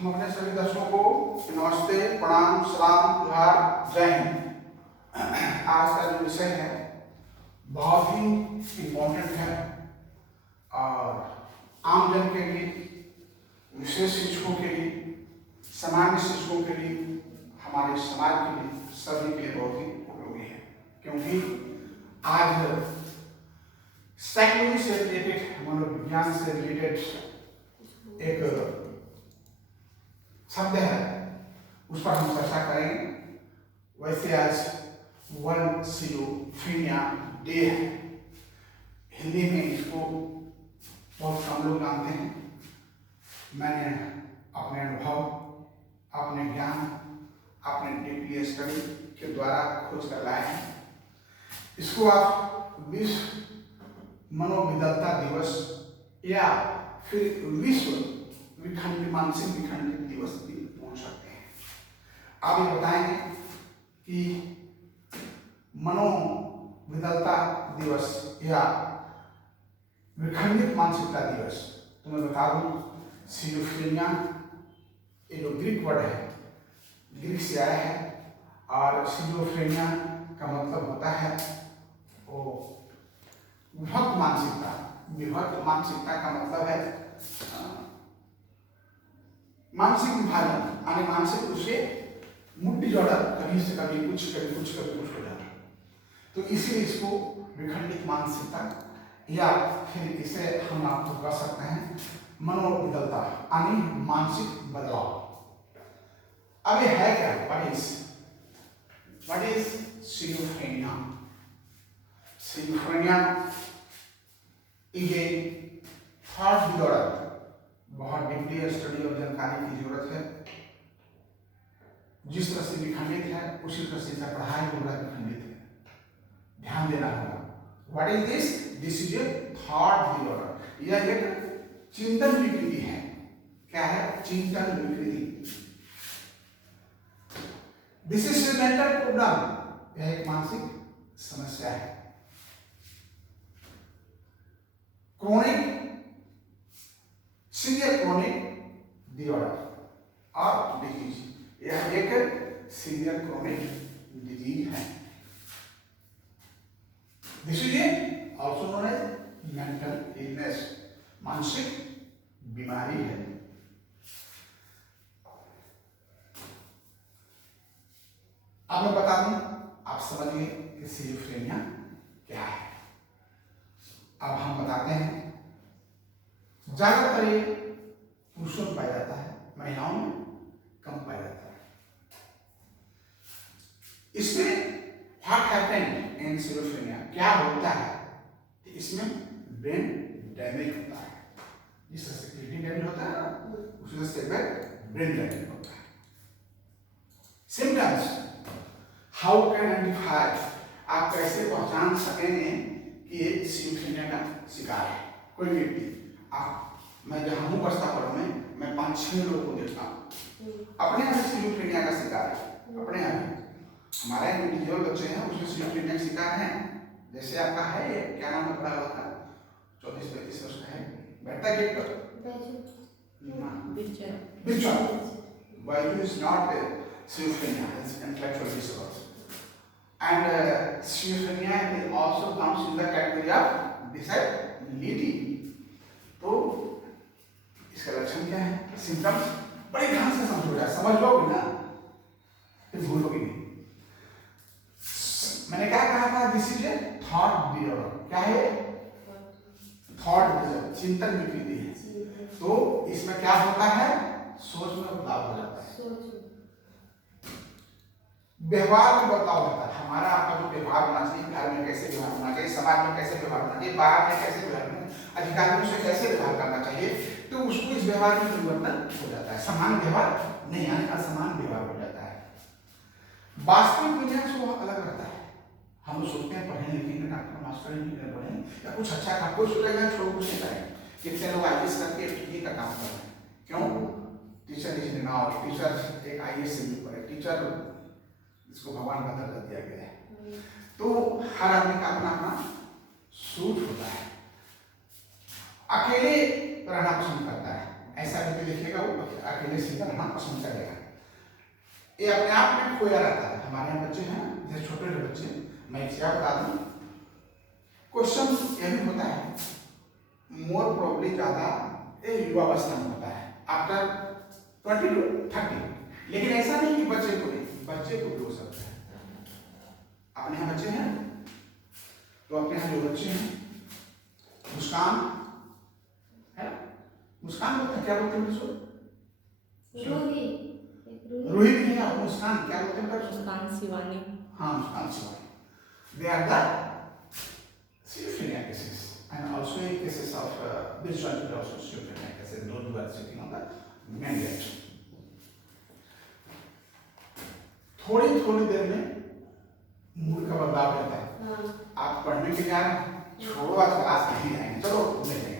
हम अपने सभी दर्शकों को नमस्ते, प्रणाम, सलाम, जोहार, जय हिंद। आज का जो विषय है बहुत ही इम्पोर्टेंट है और आम जन के लिए, विशेष शिक्षकों के लिए, सामान्य शिक्षकों के लिए, हमारे समाज के लिए, सभी के लिए बहुत ही उपयोगी है। क्योंकि आज साइकोलॉजी से रिलेटेड, मनोविज्ञान से रिलेटेड एक शब्द है, उस पर हम चर्चा करेंगे। वैसे आज वर्ल्ड सिजोफ्रेनिया डे है। हिंदी में इसको बहुत कम लोग जानते हैं। मैंने अपने अनुभव, अपने ज्ञान, अपने डीपली स्टडी के द्वारा खोज कर लाए हैं। इसको आप विश्व मनोविदग्धता दिवस या फिर विश्व मानसिक विखंडित दिवस भी बोल सकते हैं। आप ये बताएंगे कि मनोविदग्धता दिवस या विखंडित मानसिकता दिवस, तो मैं बता दूं सिजोफ्रेनिया ये जो ग्रीक वर्ड है, ग्रीक से आया है और सिजोफ्रेनिया का मतलब होता है वो विभक्त मानसिकता। विभक्त मानसिकता का मतलब है मानसिक विभाजन, यानी मानसिक रूप से मुट्ठी जोड़ा, कभी से कभी कुछ, कभी कुछ, कभी कुछ हो जाता। तो इसीलिए इसको विखंडित मानसिकता या फिर इसे हम आपको कह सकते हैं मनोविदग्धता, यानी मानसिक बदलाव। अब ये है क्या? What is schizophrenia? Schizophrenia is a thought disorder. बहुत डीपली स्टडी और जानकारी की जरूरत है। जिस तरह से विखंडित है उसी तरह से पढ़ाई होगा विखंडित है, ध्यान देना होगा। What is this? This is a thought disorder. यह एक चिंतन विकृति है। क्या है? चिंतन विकृति। This is a mental problem. यह एक मानसिक समस्या है। क्रोनिक, सीवियर क्रोनिक डिसऑर्डर और डिजीज। यह एक सीवियर क्रोनिक डिजीज है। This is also known as mental illness, मानसिक बीमारी है। अब मैं बता दूं, आप समझिए कि सिजोफ्रेनिया क्या है। अब हम बताते हैं। ज्यादातर ये पुरुषों में पाया जाता है, महिलाओं में कम पाया जाता है। इसमें व्हाट हैपेंड इन सिजोफ्रेनिया, क्या होता है? इसमें ब्रेन डैमेज होता है। जिस तरह से किडनी डैमेज होता है उसी तरह से ब्रेन डैमेज होता है। सिम्टम्स, हाउ कैन आइडेंटिफाई, आप कैसे पहचान सकेंगे कि ये सिजोफ्रेनिया का शिकार है? कोई व्यक्ति, मैं जहां हूं बस्तापुर में, मैं 5-6 लोगों को देखता हूं अपने यहाँ सिजोफ्रेनिया का शिकार है। अपने यहाँ हमारे इंडिविजुअल बच्चे हैं, उसमें सिजोफ्रेनिया का शिकार है। जैसे आपका है, क्या नाम है बड़ा का, 34-35 वर्ष का है, बैठता गेट पर Baiju is not schizophrenia, it's intellectual disorders. And schizophrenia it also comes in the category of disability. तो इसका लक्षण क्या है? सिम्टम्स बड़े ध्यान से समझो यार, समझ लोगे ना फिर भूलोगे नहीं। मैंने क्या कहा था? This is a thought disorder. क्या है? थॉट डिसऑर्डर, चिंतन विकृति है। तो इसमें क्या होता है? सोच में बदलाव हो जाता है, व्यवहार में बदलाव होता है। हमारा आपका जो व्यवहार होना चाहिए, घर में कैसे व्यवहार होना चाहिए, समाज में कैसे व्यवहार होना चाहिए, बाहर में कैसे व्यवहार होना चाहिए, अधिकारियों से कैसे व्यवहार करना चाहिए, तो उसको इस व्यवहार में परिवर्तन हो जाता है। समान व्यवहार नहीं, यानी असमान व्यवहार हो जाता है। वास्तविक दुनिया से वो अलग रहता है। हम लोग सोचते हैं पढ़े लिखेंगे, डॉक्टर मास्टर इंजीनियर बने या कुछ अच्छा काम, कोई सोचेगा छोड़ कुछ नहीं करेंगे। कितने लोग आईएएस करके टीचर का काम कर रहे हैं? क्यों? टीचर इज नाउ, टीचर एक आईएएस से ऊपर है, टीचर इसको भगवान का दर्जा दिया गया है। तो हर आदमी का अपना अपना सूट होता है। अकेले रहना पसंद करता है, ऐसा करके देखिएगा, वो अकेले सीधा रहना पसंद करेगा। ये अपने आप में खोया रहता है। हमारे यहाँ बच्चे हैं, जैसे छोटे छोटे बच्चे, मैं एक क्या बता दूं, क्वेश्चन ये भी होता है मोर प्रॉब्ली ज्यादा युवावस्था में होता है, आफ्टर 20 to 30। लेकिन ऐसा नहीं कि बच्चे को नहीं, बच्चे को भी हो सकता है। अपने यहाँ बच्चे हैं, तो अपने यहाँ जो बच्चे हैं, मुस्कान है, मुस्कान बोलते हैं, क्या बोलते हैं उसको? रूही नहीं है, मुस्कान क्या बोलते हैं? मुस्कान शिवानी। हाँ, मुस्कान Shivani. They are the schizophrenia cases, and also cases of visual also schizophrenia cases. Those who are sitting on the main bench. थोड़ी थोड़ी देर में मूड का बदलाव रहता है। आप पढ़ने के जा रहे हैं, छोड़ो आज क्लास नहीं आएंगे, चलो घूमने जाएंगे।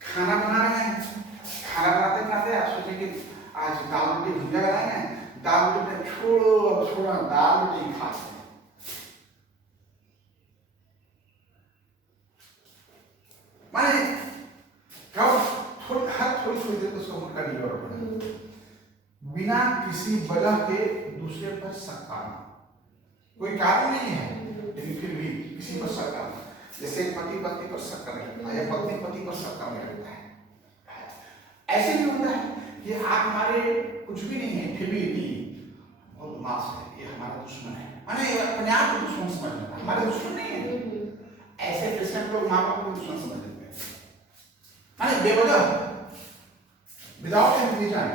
खाना बना रहे हैं, खाना बनाते बनाते आप सोचे कि आज दाल रोटी भुजिया बनाएंगे, दाल रोटी में छोड़ो, अब छोड़ा दाल रोटी खा सकते हैं। माने कब हर थोड़ी देर उसको मूड का डेवलप होना, बिना किसी वजह के दूसरे पर शक करना, कोई कारण नहीं है लेकिन फिर भी किसी पर शक करना। जैसे पति पत्नी पर शक करने लगता है, या पत्नी पति पर शक करने लगता है। ऐसे भी होता है कि आप हमारे कुछ भी नहीं है, फिर भी बहुत मास है, ये हमारा दुश्मन है, माने अपने आप को दुश्मन समझ लेता है, हमारे दुश्मन नहीं है। ऐसे पेशेंट लोग माँ बाप को दुश्मन समझ लेते हैं, माने बेवजह, without any reason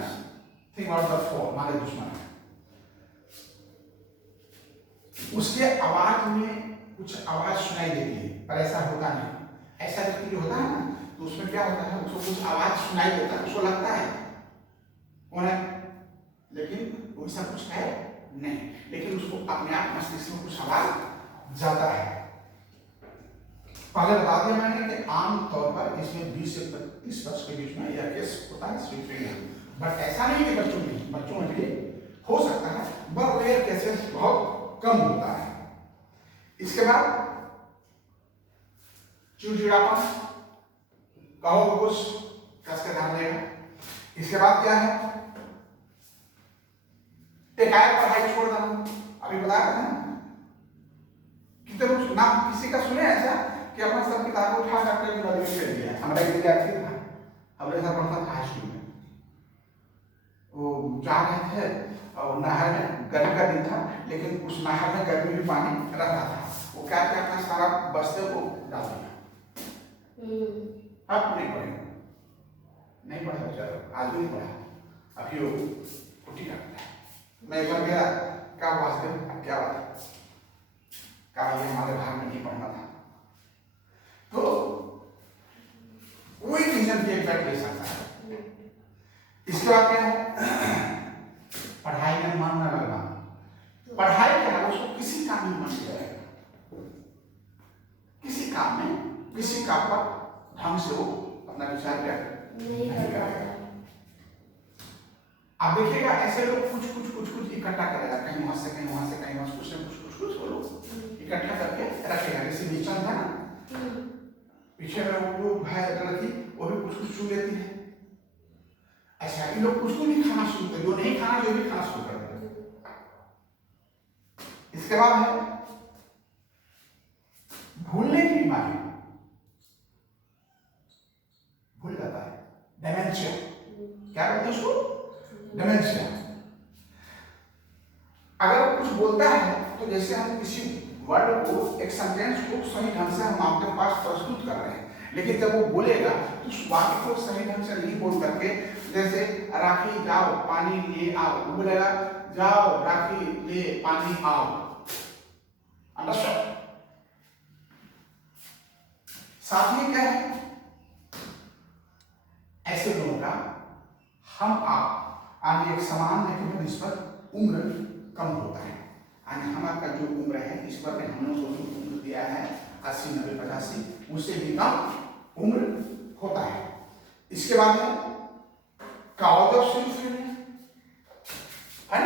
think out the four, हमारे दुश्मन है। उसके आवाज में कुछ आवाज सुनाई देती है, पर ऐसा होता नहीं। ऐसा व्यक्ति जो होता है ना, तो उसमें क्या होता है, उसको कुछ आवाज सुनाई देता है, उसको लगता है कौन है, लेकिन वैसा कुछ है नहीं, लेकिन उसको अपने आप मस्तिष्क में कुछ आवाज जाता है। पहले बता दिया मैंने कि आम तौर पर इसमें 20 से 25 वर्ष के बीच में यह केस होता है स्किज़ोफ्रेनिया, बट ऐसा नहीं कि बच्चों में भी हो सकता है, बट रेयर केसेस बहुत कम होता है। इसके बाद चिड़चिड़ापन, कहो कुछ कस के ध्यान देगा। इसके बाद क्या है, एकाएक पढ़ाई छोड़ देना। अभी बता रहे हैं कितने लोग ना किसी का सुने ऐसा कि अपना सब किताब उठा करके नदी में फेंक दिया। हमारा एक विद्यार्थी था, हमारे साथ पढ़ता था हाई स्कूल में, वो जा रहे थे और नहर में, गर्मी का दिन था, लेकिन उस नहर में गर्मी भी पानी रहता था, वो क्या क्या अपना सारा बस्ते को डाल दिया। अब नहीं पढ़ेगा, नहीं पढ़ा बेचारा, आज भी नहीं पढ़ा, अभी वो छुट्टी करता है। मैं एक बार गया, क्या वास्ते क्या बात है, कहा ये हमारे भाग में नहीं पढ़ना था, तो कोई रीजन भी इफेक्ट ले सकता है। इसके बाद क्या है, पढ़ाई में मन न लगना। पढ़ाई क्या है, उसको किसी काम में मन लगेगा, किसी काम में, किसी काम पर ढंग से वो अपना विचार नहीं करेगा। आप देखिएगा ऐसे लोग कुछ इकट्ठा करेगा, कहीं वहां से कहीं वहां से कहीं वहां से कुछ वो लोग इकट्ठा करके रखेगा। जैसे नीचा था ना, पीछे में वो है लड़की, वो भी कुछ चुन लेती है। अच्छा, इन लोग कुछ भी खाना शुरू कर, जो नहीं खाना जो भी खाना शुरू कर देगा। इसके बाद है भूलने की बीमारी, भूल जाता है, डेमेंशिया। क्या कहते हैं उसको? डेमेंशिया। अगर कुछ बोलता है तो जैसे हम किसी वर्ड को, एक सेंटेंस को सही ढंग से हम आपके पास प्रस्तुत कर रहे हैं, लेकिन जब वो बोलेगा तो उस वाक्य को सही ढंग से नहीं बोल करके, जैसे राखी जाओ पानी ले आओ, वो बोलेगा जाओ राखी ले पानी आओ। अंडरस्टैंड? साथ में क्या है, ऐसे लोगों का हम आप आगे एक समान लेकिन इस पर उम्र कम होता है। हमारा जो उम्र है इस पर हमने उसको उम्र दिया है 80, 90, 85, उससे भी कम उम्र होता है। इसके बाद में काउज ऑफ सिजोफ्रेनिया है,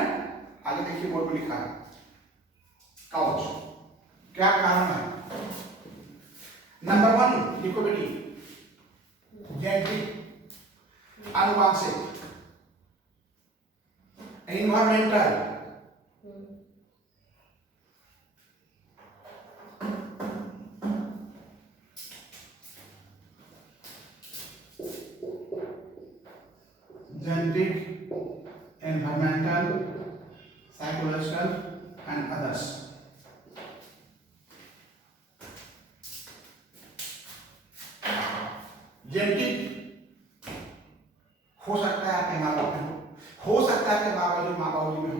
आगे देखिए बोर्ड में लिखा है काउज, क्या कारण है। नंबर 1 लिकोपिडी, जेनेटिक आनुवांशिक, environmental, genetic, environmental, psychological and others. Genetic हो सकता है आपके माँ बाप में हो सकता है आपके बाबा जी माँ बाबू में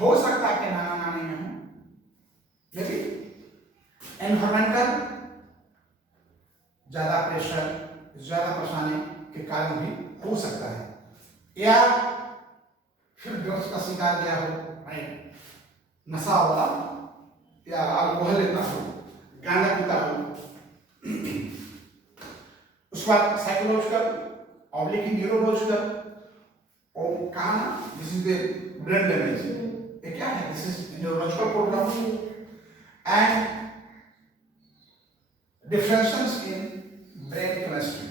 हो सकता है आपके नाना नानी में हो, लेकिन एनवायरमेंटल ज्यादा प्रेशर, ज्यादा परेशानी के कारण भी हो सकता है, या फिर ड्रग्स का शिकार किया हो, नशा वाला या अल्कोहल लेता हो, गांजा पीता हो। उसके बाद साइकोलॉजिकल ऑब्लिक न्यूरोलॉजिकल, और कहा ना this is the brain damage, ये क्या है, this is neurological problem and differences in brain chemistry.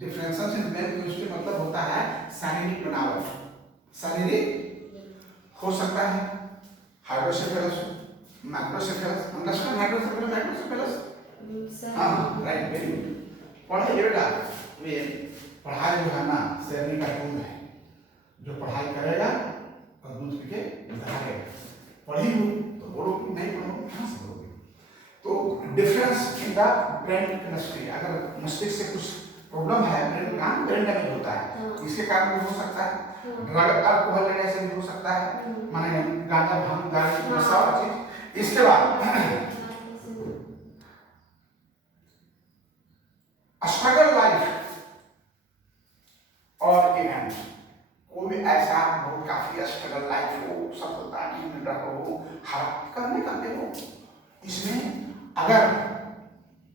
Differences in brain chemistry मतलब होता है शारीरिक बनावट, शारीरिक हो सकता है हाइड्रोसेफेलस, मैक्रोसेफेलस, अंडरस्टैंड हाइड्रोसेफेलस, मैक्रोसेफेलस, हाँ राइट, वेरी गुड। पढ़ाई बेटा, ये पढ़ाई जो है ना शेरनी का दूध है, जो पढ़ाई करेगा और दूध पी के भागेगा। पढ़ी हो तो बोलोगे, नहीं पढ़ोगे कहाँ से बोलोगे। तो difference in the brain chemistry, अगर मस्तिष्क से कुछ प्रॉब्लम है, ब्रेन डैमेज होता है, इसके कारण भी हो सकता है। ड्रग अल्कोहल लेने से भी हो सकता है, माने गांजा भांग गाड़ी नशा चीज। इसके बाद स्ट्रगल लाइफ और इवेंट, कोई भी ऐसा बहुत काफी स्ट्रगल लाइफ हो, सफलता नहीं मिल रहा हो, हर करते हो, इसमें अगर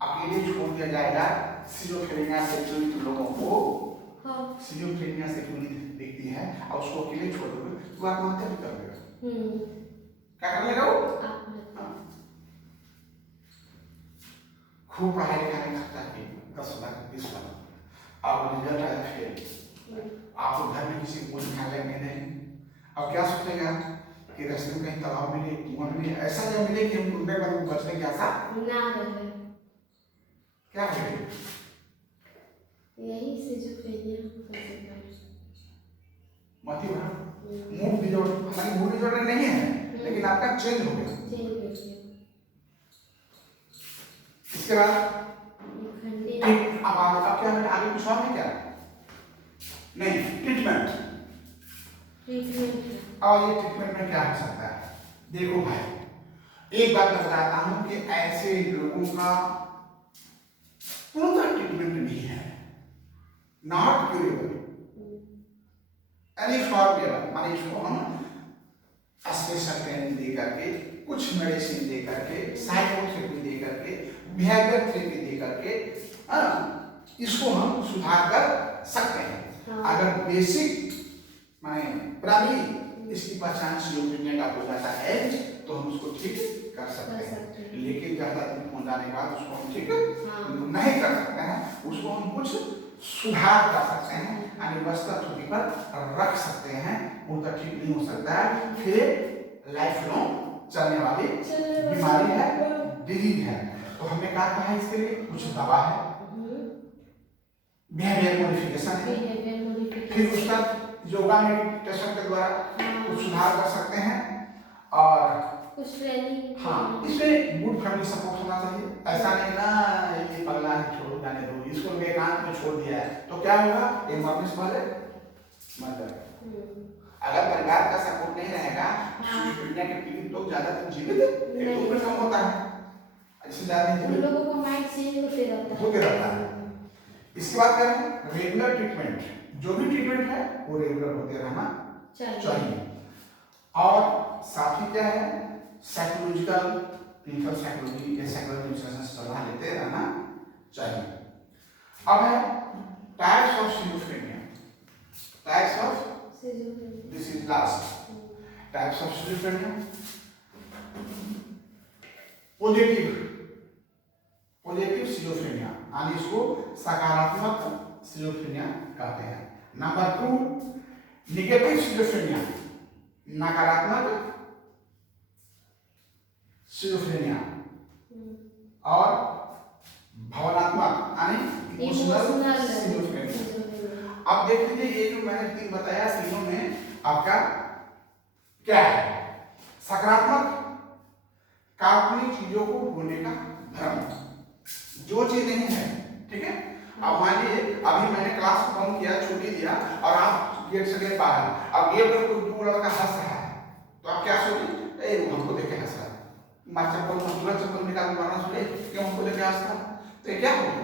अकेले छोड़ दिया जाएगा, सिजोफ्रेनिया से पीड़ित लोगों को, सिजोफ्रेनिया से पीड़ित व्यक्ति है और उसको अकेले छोड़ दोगे तो आत्महत्या भी कर लेगा। क्या कर लेगा वो? खूब पढ़ाई लिखाई करता है, 10 लाख 20 लाख, अब रिजल्ट आया फेल, आपको घर में किसी को ध्यान लगने नहीं, अब क्या सोचेगा कि रास्ते में कहीं तालाब मिले, कुआं मिले, ऐसा जब मिले कि हम उनके बाद बचने की आशा ना रहे, क्या करेंगे? यही से जो फेलियर मत ही भरो, मूड डिजॉर्डर, हमारी मूड डिजॉर्डर नहीं है, लेकिन आपका चेंज हो गया। इसके बाद अब क्या है, आगे कुछ और है क्या? नहीं, ट्रीटमेंट। और ये ट्रीटमेंट में क्या हो सकता है? देखो भाई, एक बात बताता हूं कि ऐसे लोगों का पूरा ट्रीटमेंट नहीं है, नॉट क्यूरेबल, एनी फॉर्मेबल, माने इसको हम स्पेशल ट्रेनिंग दे करके, कुछ मेडिसिन दे करके, साइकोथेरेपी दे करके, बिहेवियर थेरेपी दे करके इसको हम सुधार कर सकते हैं। अगर बेसिक माने प्राइमरी इसकी पहचान सिजोफ्रेनिया का हो जाता है तो हम उसको ठीक कर सकते हैं, लेकिन ज्यादा दिन हो जाने के बाद उसको हम ठीक नहीं कर सकते हैं, उसको हम कुछ सुधार कर सकते हैं, यानी व्यवस्था त्रुटि पर रख सकते हैं, उनका ठीक नहीं हो सकता है, फिर लाइफ लॉन्ग चलने वाली बीमारी है, डिजीज है। तो हमने कहा है इसके लिए कुछ दवा है, बिहेवियर मॉडिफिकेशन है, फिर उसका योगा मेडिटेशन के द्वारा कुछ सुधार कर सकते हैं, और कुछ ट्रेनिंग, हाँ इसमें गुड फैमिली सपोर्ट होना चाहिए। ऐसा नहीं ना ये पगला है छोड़ जाने दो, इसको एकांत में छोड़ दिया है तो क्या होगा, एक मरने से पहले मर जाएगा। अगर परिवार का सपोर्ट नहीं रहेगा, दुनिया के पीड़ित लोग ज्यादा दिन जीवित एक तो कम होता है, इससे ज्यादा जीवित लोगों का माइंड चेंज होते रहता है। इसके बाद क्या है, रेगुलर ट्रीटमेंट, जो भी ट्रीटमेंट है वो रेगुलर होते रहना चाहिए। और साथ ही क्या है, साइकोलॉजिकल, क्लिनिकल साइकोलॉजी या साइकोलॉजी से सलाह लेते रहना चाहिए। अब है types of schizophrenia, types of, this is last types of schizophrenia. Positive schizophrenia, यानी इसको सकारात्मक सिजोफ्रेनिया कहते हैं। नंबर 2 निगेटिव सिजोफ्रेनिया, नकारात्मक सिजोफ्रेनिया, और भावनात्मक यानी इमोशनल सिजोफ्रेनिया। अब देख लीजिए ये जो मैंने 3 बताया तीनों में आपका क्या है? सकारात्मक काल्पनिक चीजों को भूलने का भ्रम, जो चीज नहीं है, ठीक है। अब मान लीजिए अभी मैंने क्लास को बंद किया, छुट्टी दिया और आप गेट से गए बाहर, अब गेट पर कोई दो लड़का हंस रहा है तो आप क्या सोचे? ए वो हमको देख के हंस रहा है, मार चप्पल तुरंत चप्पल निकाल के मारना सोचे क्यों हमको देख के हंस रहा है, तो ये क्या हो गया?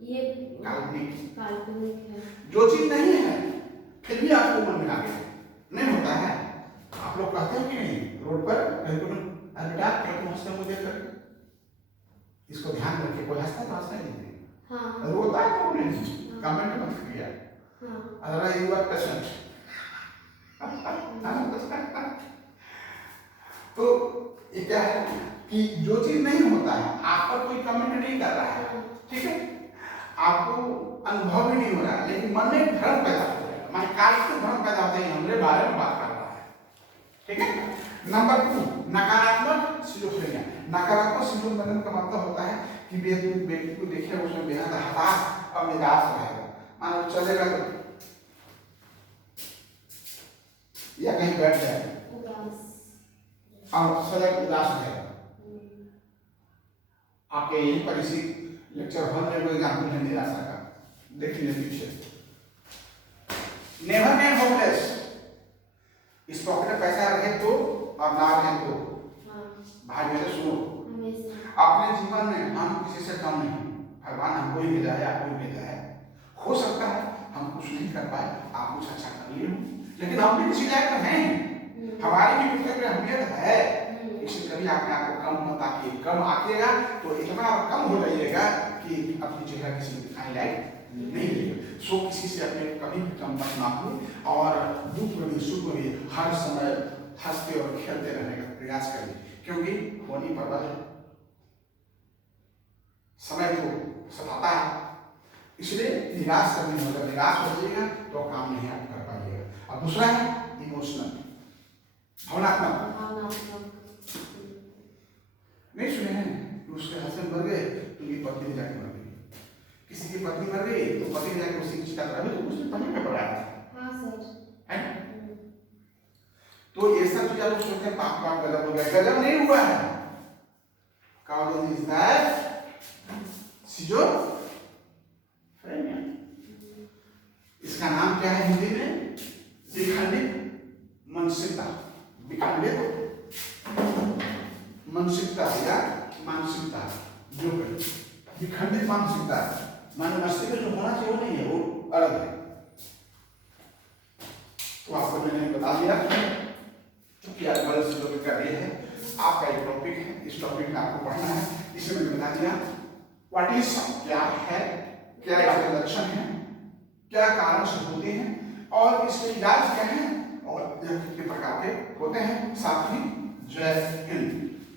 ये काल्पनिक है। जो चीज नहीं है फिर भी आपको मन में आ गया, नहीं होता है। आप लोग कहते हो कि नहीं रोड पर कहीं कोई अरे बेटा क्या तुम हंसते मुझे देख करके, इसको ध्यान रखिए, कोई हंसता तो हंसना नहीं, हाँ रोता है तो नहीं, कमेंट मत करिए, हाँ अदरवाइज यू आर पेशेंट। तो ये क्या है कि जो चीज नहीं होता है आप पर कोई कमेंट नहीं कर रहा है, ठीक है, आपको अनुभव भी नहीं हो रहा है, लेकिन मन में भ्रम पैदा हो जाएगा, मन काल्पनिक भ्रम पैदा होता है हमरे बारे में बात कर रहा है, ठीक है। नंबर 2 नकारात्मक सिजोफ्रेनिया। नकारात्मक सिजोफ्रेनिया का मतलब होता है कि व्यक्ति को देखिए उसमें बेहद हताश और निराश रहेगा, मानो चलेगा तो या कहीं बैठ जाएगा और सदैव उदास रहेगा। आपके यहीं पर इसी लेक्चर हॉल में कोई एग्जाम्पल है निराशा का, देख लीजिए पीछे। नेवर कैन होपलेस, इस पॉकेट में पैसा रहे तो और ना रहे तो, भाई मेरे सुनो, अपने जीवन में हम किसी से कम नहीं, भगवान हमको ही भेजा है, आपको ही भेजा है। हो सकता है हम कुछ नहीं कर पाए, आप कुछ अच्छा कर लिए हो, लेकिन हम भी किसी लायक तो हैं, हमारी भी कुछ अहमियत है, इसलिए कभी आपने आपको कम मत आकिए, कम आकिएगा तो इतना कम हो जाइएगा कि अपनी जगह किसी को दिखाने लायक नहीं रहिएगा। सो किसी से अपने कभी भी कम मत नापिए और दुख में भी सुख में भी हर समय हंसते और खेलते रहने का प्रयास करिए, क्योंकि होनी परवल है, समय तो सताता है, इसलिए निराश करनी होगा, निराश हो जाइएगा तो काम नहीं आप कर पाइएगा। और दूसरा है इमोशनल, भावनात्मक। नहीं सुने हैं उसके हस्बैंड मर गए तो ये पत्नी जाके मर गई, किसी की पत्नी मर गई तो पति जाके उसी की चिता करा, तो उसने पहले में पढ़ाया था, हाँ सर, है। तो ये सब चीज आप सोचते हैं पाप पाप गजब हो गया, गजब नहीं हुआ है। कॉज इज दैट सिजोफ्रेनिया, इसका नाम क्या है हिंदी में? विखंडित मानसिकता, विखंडित मानसिकता या मानसिकता, जो विखंडित मानसिकता, मानो मस्तिष्क जो होना चाहिए वो नहीं है, वो अलग है। तो आपको मैंने बता दिया कि आज गलत सिजोफ्रेनिया का ये है, आपका एक टॉपिक है, इस टॉपिक में आपको पढ़ना है, इसे मैंने बता दिया व्हाट इज, क्या है, क्या इसके लक्षण है, क्या कारण से होते हैं और इसके इलाज क्या है और कितने प्रकार के होते हैं। साथ ही जय हिंद।